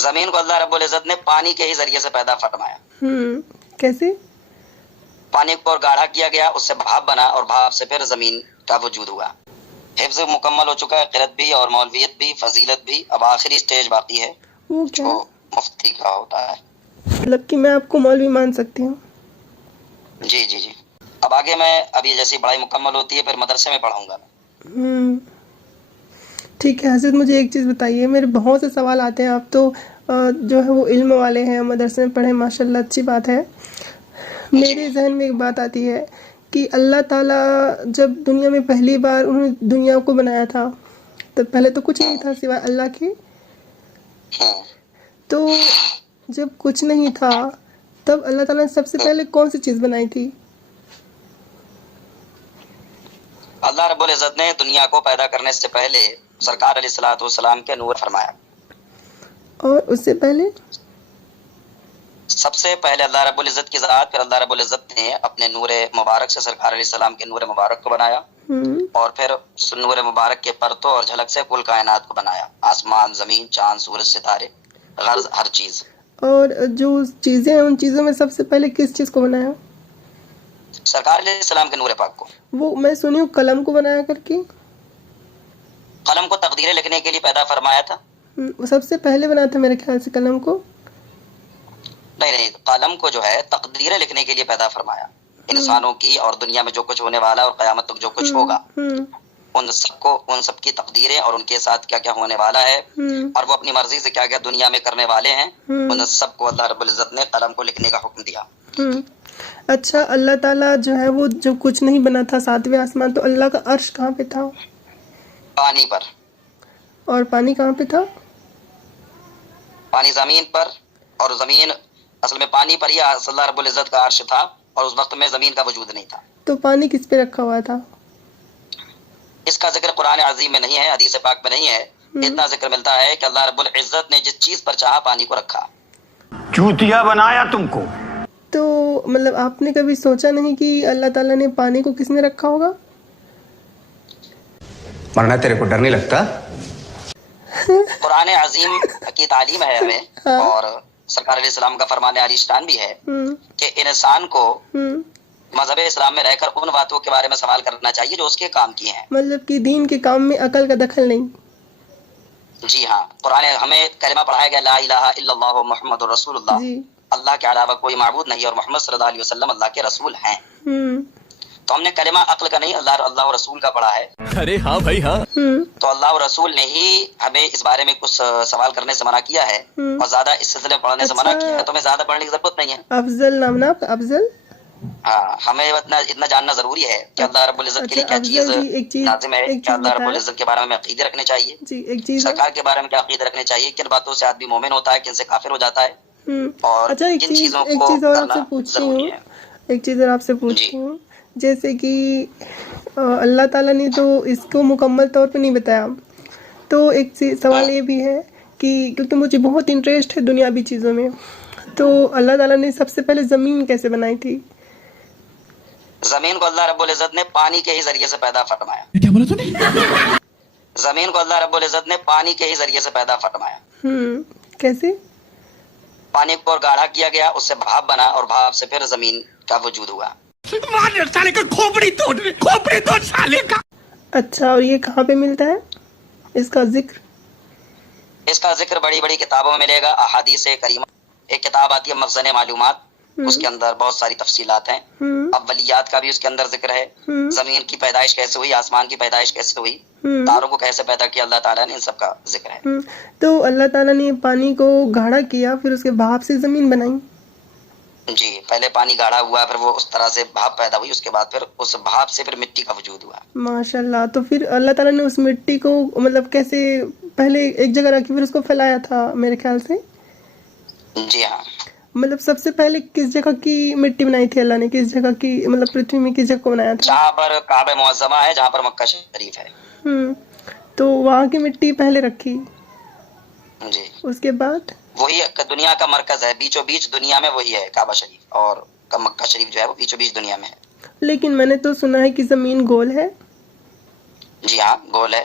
زمین کو اللہ رب العزت نے پانی کے ہی ذریعے سے پیدا فرمایا. کیسے؟ پانی کو گاڑھا کیا گیا، اس سے بھاپ بنا اور بھاپ سے پھر زمین کا وجود ہوا. حفظ مکمل ہو چکا ہے، قرأت بھی اور مولویت بھی، فضیلت بھی. اب آخری سٹیج باقی ہے وہ کیا جو ہے؟ مفتی کا ہوتا ہے. مطلب کہ میں آپ کو مولوی مان سکتی ہوں؟ جی جی جی. اب آگے میں ابھی جیسی پڑھائی مکمل ہوتی ہے پھر مدرسے میں پڑھاؤں گا. ٹھیک ہے حضرت، مجھے ایک چیز بتائیے. میرے بہت سے سوال آتے ہیں، آپ تو جو ہے وہ علم والے ہیں، مدرسے میں پڑھیں، ماشاءاللہ اچھی بات ہے. میرے ذہن میں ایک بات آتی ہے کہ اللہ تعالیٰ جب دنیا میں پہلی بار انہوں نے دنیا کو بنایا تھا تو پہلے تو کچھ نہیں تھا سوائے اللہ کے. تو جب کچھ نہیں تھا تب اللہ تعالیٰ نے سب سے پہلے کون سی چیز بنائی تھی؟ اللہ رب العزت نے دنیا کو پیدا کرنے سے پہلے سرکار علیہ الصلوۃ والسلام کے نور فرمایا. اور اس سے پہلے سب سے پہلے اللہ رب العزت کی ذات، پھر اللہ رب العزت نے اپنے نور مبارک سے سرکار علیہ السلام کے نور مبارک کو بنایا، اور پھر نور مبارک کے پرتوں اور جھلک سے کل کائنات کو بنایا. آسمان، زمین، چاند، سورج، ستارے، غرض ہر چیز. اور جو چیزیں ہیں ان چیزوں میں سب سے پہلے کس چیز کو بنایا؟ سرکار علیہ السلام کے نور پاک کو. وہ میں سنی ہوں قلم کو بنایا کر کے. قلم کو تقدیریں لکھنے کے لیے پیدا فرمایا تھا. وہ سب سے پہلے بنا تھا میرے خیال سے قلم کو. نہیں، قلم کو جو ہے تقدیریں لکھنے کے لیے پیدا فرمایا. انسانوں کی اور دنیا میں جو کچھ ہونے والا اور قیامت تک جو کچھ ہوگا ان سب کی تقدیریں اور ان کے ساتھ کیا کیا ہونے والا ہے اور وہ اپنی مرضی سے کیا کیا دنیا میں کرنے والے ہیں، ان سب کو اللہ رب العزت نے قلم کو لکھنے کا حکم دیا. اچھا، اللہ تعالیٰ جو ہے وہ جو کچھ نہیں بنا تھا ساتویں آسمان، تو اللہ کا عرش کہاں پہ تھا؟ پانی پر. اور پانی کہاں پہ تھا؟ پانی زمین پر، اور زمین اصل میں پانی پر ہی اللہ رب العزت کا عرش تھا، اور اس وقت میں زمین کا وجود نہیں تھا. تو پانی کس پہ رکھا ہوا تھا؟ اس کا ذکر قرآن عظیم میں نہیں ہے، حدیث پاک میں نہیں ہے. اتنا ذکر ملتا ہے کہ اللہ رب العزت نے جس چیز پر چاہا پانی کو رکھا. چوتیا بنایا تم کو. تو مطلب آپ نے کبھی سوچا نہیں کہ اللہ تعالیٰ نے پانی کو کس میں رکھا ہوگا؟ مرنا تیرے کو ڈر نہیں لگتا؟ قرآن عظیم کی تعلیم ہے ہمیں، اور سرکار علیہ السلام کا فرمان علی شان بھی ہے کہ انسان کو مذہب اسلام میں رہ کر ان باتوں کے بارے میں سوال کرنا چاہیے جو اس کے کام کی ہیں. مطلب کہ دین کے کام میں عقل کا دخل نہیں. جی ہاں. قرآن ہمیں کلمہ پڑھایا گیا لا الہ الا اللہ محمد رسول اللہ. اللہ کے علاوہ کوئی معبود نہیں اور محمد صلی اللہ علیہ وسلم اللہ کے رسول ہیں. تو ہم نے کلمہ عقل کا نہیں اللہ اور رسول کا پڑھا ہے. ارے ہاں بھائی ہاں. تو اللہ اور رسول نے ہی ہمیں اس بارے میں کچھ سوال کرنے سے منع کیا ہے اور زیادہ اس سلسلے میں پڑھنے سے منع کیا ہے. تو ہمیں زیادہ پڑھنے کی ضرورت نہیں ہے. افضل نامنا افضل. ہاں، ہمیں اتنا جاننا ضروری ہے کہ اللہ رب العزت کے لیے کیا چیز لازم ہے، کہ اللہ رب العزت کے بارے میں عقیدے رکھنے چاہیے، سرکار کے بارے میں کیا عقیدے رکھنے چاہیے، کن باتوں سے آدمی مومن ہوتا ہے، کن سے کافر ہو جاتا ہے، اور کن چیزوں کو کرنا ضروری ہے. ایک چیز اور آپ سے پوچھتی ہوں، جیسے کہ اللہ تعالیٰ نے تو اس کو مکمل طور پہ نہیں بتایا، تو ایک سوال یہ بھی ہے کہ کیونکہ مجھے بہت انٹرسٹ ہے دنیاوی چیزوں میں، تو اللہ تعالیٰ نے سب سے پہلے زمین کیسے بنائی تھی؟ زمین کو اللہ رب العزت نے پانی کے ہی ذریعے سے پیدا فرمایا. کیا بولا تو نہیں؟ زمین کو اللہ رب العزت نے پانی کے ہی ذریعے سے پیدا فرمایا. کیسے؟ پانی کو گاڑھا کیا گیا، اس سے بھاپ بنا اور بھاپ سے پھر زمین کا وجود ہوا. سالے کا کھوپڑی توڑ سالے کا. اچھا، اور یہ کہاں پہ ملتا ہے اس کا ذکر؟ اس کا ذکر بڑی بڑی کتابوں میں ملے گا. احادیث کریمہ ایک کتاب آتی ہے مخزن معلومات، اس کے اندر بہت ساری تفصیلات ہیں. اولیات کا بھی اس کے اندر ذکر ہے. زمین کی پیدائش کیسے ہوئی، آسمان کی پیدائش کیسے ہوئی، تاروں کو کیسے پیدا کیا اللہ تعالیٰ نے، ان سب کا ذکر ہے. تو اللہ تعالیٰ نے پانی کو گاڑھا کیا، پھر اس کے بھاپ سے زمین بنائی. جی، پہلے پانی گاڑھا ہوا، پھر وہ اس طرح سے بھاپ پیدا ہوئی، اس کے بعد پھر اس بھاپ سے پھر مٹی کا وجود ہوا. ماشاءاللہ. تو پھر اللہ تعالیٰ نے اس مٹی کو مطلب کیسے پہلے ایک جگہ رکھی، پھر اس کو پھیلایا تھا میرے خیال سے. جی ہاں. مطلب سب سے پہلے کس جگہ کی مٹی بنائی تھی اللہ نے، کس جگہ کی مطلب پرتھوی میں کس جگہ کو بنایا تھا؟ جہاں پر کعبہ معظمہ ہے، جہاں پر مکہ شریف ہے. تو وہاں کی مٹی پہلے رکھی. جی. اس کے بعد وہی دنیا کا مرکز ہے، بیچوں بیچ دنیا میں وہی ہے کعبہ شریف، اور مکہ شریف جو ہے وہ بیچوں بیچ دنیا میں ہے. لیکن میں نے تو سنا ہے کہ زمین گول ہے. جی ہاں، گول ہے.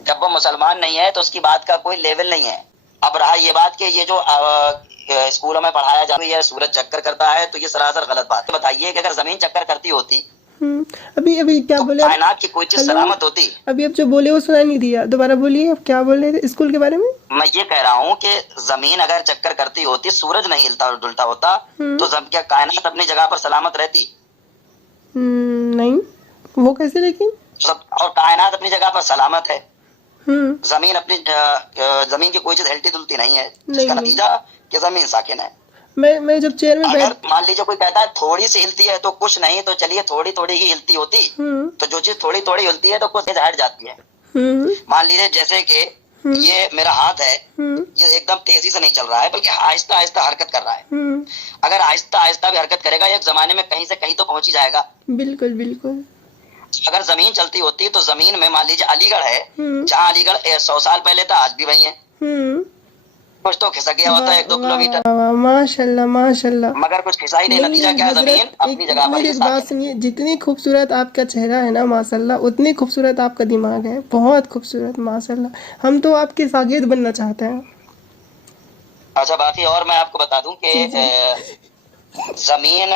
جب وہ مسلمان نہیں ہے تو اس کی بات کا کوئی لیول نہیں ہے. اب رہا یہ بات کہ یہ جو اسکولوں میں پڑھایا جاتا ہے سورج چکر کرتا ہے تو یہ سراسر غلط بات ہے. بتائیے کہ اگر زمین چکر کرتی ہوتی ابھی کیا تو بولے کائنات کی کوئی چیز سلامت ہوتی؟ ابھی اب جو بولے وہ سنا نہیں دیا, دوبارہ بولیے اب کیا بول رہے تھے اسکول کے بارے میں. میں یہ کہہ رہا ہوں کہ زمین اگر چکر کرتی ہوتی, سورج نہیں ہلتا ڈلتا ہوتا تو کیا کائنات اپنی جگہ پر سلامت رہتی؟ نہیں, وہ کیسے لیکن. اور کائنات اپنی جگہ پر سلامت ہے. زمین اپنی زمین کی کوئی چیز ہلتی دلتی نہیں ہے, جس کا نتیجہ کہ زمین ساکن ہے. میں جب چیئر میں اگر مان لیجیے کوئی کہتا ہے تھوڑی سی ہلتی ہے تو کچھ نہیں, تو چلیے تھوڑی تھوڑی ہی ہلتی ہوتی تو جو چیز تھوڑی تھوڑی ہلتی ہے تو کچھ ہٹ جاتی ہے. مان لیجیے جیسے کہ یہ میرا ہاتھ ہے, یہ ایک دم تیزی سے نہیں چل رہا ہے بلکہ آہستہ آہستہ حرکت کر رہا ہے. اگر آہستہ آہستہ بھی حرکت کرے گا ایک زمانے میں کہیں سے کہیں تو پہنچ ہی جائے گا. بالکل بالکل. اگر زمین چلتی ہوتی تو زمین میں مان لیجیے علی گڑھ ہے, جہاں علی گڑھ 100 سال پہلے تھا آج بھی وہی ہے. کچھ تو کھسک گیا ہوتا ہے 1-2 کلومیٹر, ماشاء اللہ ماشاء اللہ. مگر کچھ کھسا ہی نہیں. نتیجہ کیا, زمین اپنی جگہ پر میری بات سنیے, جتنی خوبصورت آپ کا چہرہ ہے نا ماشاء اللہ, اتنی خوبصورت آپ کا دماغ ہے, بہت خوبصورت ماشاء اللہ. ہم تو آپ کے شاگرد بننا چاہتے ہیں. اچھا باقی اور میں آپ کو بتا دوں کہ زمین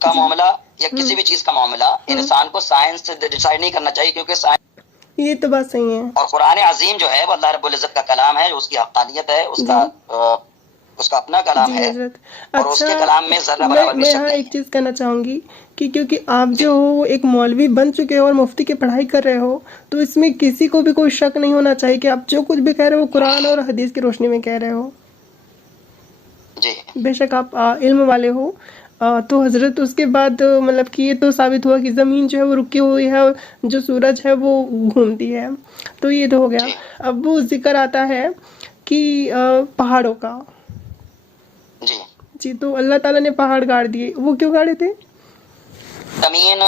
کا معاملہ یا کسی بھی چیز کا معاملہ انسان کو سائنس سے ڈیسائیڈ نہیں کرنا چاہیے, کیونکہ سائنس یہ تو بات صحیح ہے. اور قرآن عظیم جو ہے وہ اللہ رب العزت کا کلام ہے, اس کی حقانیت ہے, اس کا اپنا کلام ہے, اور اس کے کلام میں ذرہ برابر بھی شک نہیں ہے. میں ایک چیز کہنا چاہوں گی کہ کیونکہ آپ جو ہو ایک مولوی بن چکے ہو اور مفتی کی پڑھائی کر رہے ہو, تو اس میں کسی کو بھی کوئی شک نہیں ہونا چاہیے کہ آپ جو کچھ بھی کہہ رہے ہو قرآن اور حدیث کی روشنی میں کہہ رہے ہو. جی بے شک آپ علم والے ہو. تو حضرت اس کے بعد مطلب کہ یہ تو ثابت ہوا کہ زمین جو ہے وہ رکی ہوئی ہے اور جو سورج ہے وہ گھومتی ہے, تو یہ تو ہو گیا. اب وہ ذکر آتا ہے کہ پہاڑوں کا. جی تو اللہ تعالیٰ نے پہاڑ گاڑ دیے, وہ کیوں گاڑے تھے؟ زمین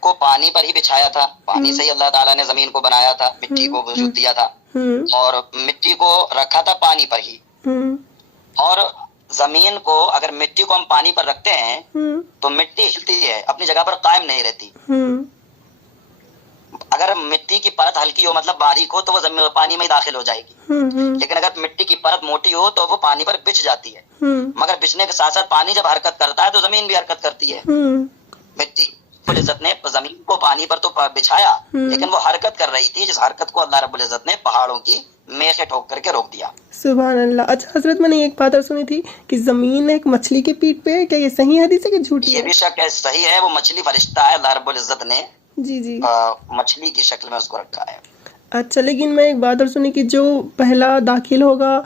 کو پانی پر ہی بچھایا تھا, پانی سے ہی اللہ تعالیٰ نے زمین کو بنایا تھا, مٹی کو وجود دیا تھا, اور مٹی کو رکھا تھا پانی پر ہی. اور زمین کو اگر مٹی کو ہم پانی پر رکھتے ہیں تو مٹی ہلتی ہے, اپنی جگہ پر قائم نہیں رہتی. اگر مٹی کی پرت ہلکی ہو مطلب باریک ہو تو وہ زمین پانی میں ہی داخل ہو جائے گی, لیکن اگر مٹی کی پرت موٹی ہو تو وہ پانی پر بچھ جاتی ہے. مگر بچنے کے ساتھ ساتھ پانی جب حرکت کرتا ہے تو زمین بھی حرکت کرتی ہے. مٹی العزت نے زمین کو پانی پر تو بچھایا, لیکن وہ حرکت کر رہی تھی, جس حرکت کو اللہ رب العزت نے پہاڑوں کی میخیں ٹھوک کر کے روک دیا. سبحان اللہ. اچھا حضرت, میں نے ایک بات اور سنی تھی کہ زمین ایک مچھلی کے پیٹ پہ ہے, کیا یہ صحیح حدیث ہے کہ جھوٹی ہے؟ یہ بھی شک ہے, صحیح ہے. وہ مچھلی فرشتہ ہے, اللہ رب العزت نے جی مچھلی کی شکل میں اس کو رکھا ہے. اچھا, لیکن میں ایک بات اور سنی کہ جو پہلا داخل ہوگا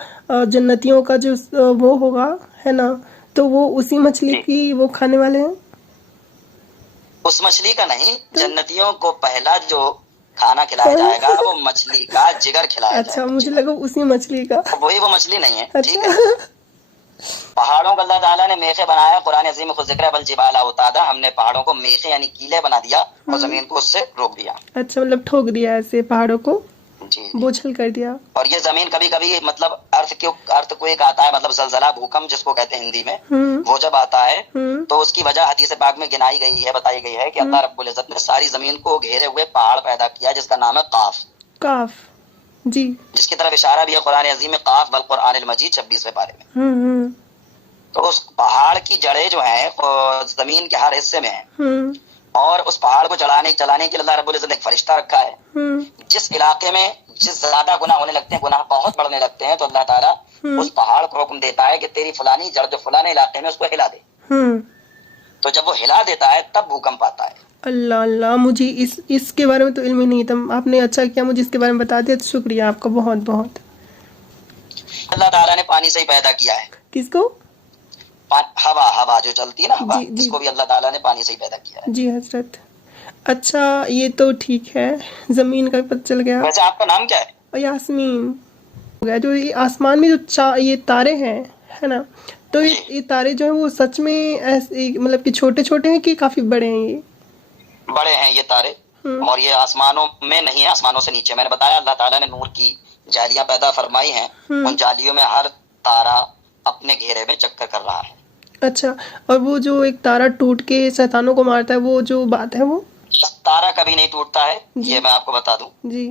جنتیوں کا جو وہ ہوگا ہے نا, تو وہ اسی مچھلی کی وہ کھانے والے ہیں. اس مچھلی کا نہیں, جنتیوں کو پہلا جو کھانا کھلایا جائے گا وہ مچھلی کا جگر کھلایا جائے گا. اچھا, مجھے لگا اسی مچھلی کا. وہی وہ مچھلی نہیں ہے. ٹھیک ہے. پہاڑوں کو اللہ تعالیٰ نے میخیں بنایا, قرآن عظیم میں خود ذکر ہے, بل جبال اوتادا, ہم نے پہاڑوں کو میخیں یعنی کیلے بنا دیا اور زمین کو اس سے روک دیا. اچھا, مطلب ٹھوک دیا ایسے پہاڑوں کو, جی بوجھل کر دیا. اور یہ زمین کبھی کبھی مطلب ارتھ کو ایک آتا ہے, مطلب زلزلہ بھوکم جس کو کہتے ہیں ہندی میں, وہ جب آتا ہے تو اس کی وجہ حدیث پاک میں گنائی گئی ہے, بتائی گئی ہے کہ اللہ رب العزت نے ساری زمین کو گھیرے ہوئے پہاڑ پیدا کیا جس کا نام ہے قاف. قاف, جی, جس کی طرف اشارہ بھی ہے قرآن عظیم میں, قاف بل قرآن المجید 26ویں پارے میں. تو اس پہاڑ کی جڑیں جو ہیں زمین کے ہر حصے میں ہیں, اور اس پہاڑ کو چلانے کے لیے اللہ رب العزت نے ایک فرشتہ رکھا ہے. جس علاقے میں جس زیادہ گناہ ہونے لگتے ہیں, گناہ بہت بڑھنے لگتے ہیں, تو اللہ تعالیٰ اس پہاڑ کو حکم دیتا ہے کہ تیری فلانی جڑ جو فلانے علاقے میں اس کو ہلا دے. تو جب وہ ہلا دیتا ہے تب بھوکمپ آتا ہے. اللہ اللہ, مجھے اس کے بارے میں تو علم ہی نہیں تھا, آپ نے اچھا کیا مجھے اس کے بارے میں بتا دیا, شکریہ آپ کا بہت بہت. اللہ تعالیٰ نے پانی سے ہی پیدا کیا ہے. کس کو؟ ہوا جو چلتی ہے نا, ہوا, اس کو بھی اللہ تعالیٰ نے پانی سے ہی پیدا کیا ہے. جی حضرت. اچھا, یہ تو ٹھیک ہے, زمین کا پتہ چل گیا. ویسے آپ کا نام کیا ہے؟ یاسمین. جو یہ آسمان میں جو یہ تارے ہیں ہے نا, تو یہ تارے جو ہیں وہ سچ میں ایسے مطلب کہ چھوٹے چھوٹے ہیں کہ کافی بڑے ہیں؟ یہ بڑے ہیں یہ تارے, اور یہ آسمانوں میں نہیں ہے, آسمانوں سے نیچے. میں نے بتایا اللہ تعالیٰ نے نور کی جالیاں پیدا فرمائی ہیں, ان جالیوں میں ہر تارا اپنے گھیرے میں چکر کر رہا ہے. اچھا, اور وہ جو ایک تارا ٹوٹ کے شیطانوں کو مارتا ہے, وہ جو بات ہے وہ تارا کبھی نہیں ٹوٹتا ہے, یہ میں آپ کو بتا دوں. جی,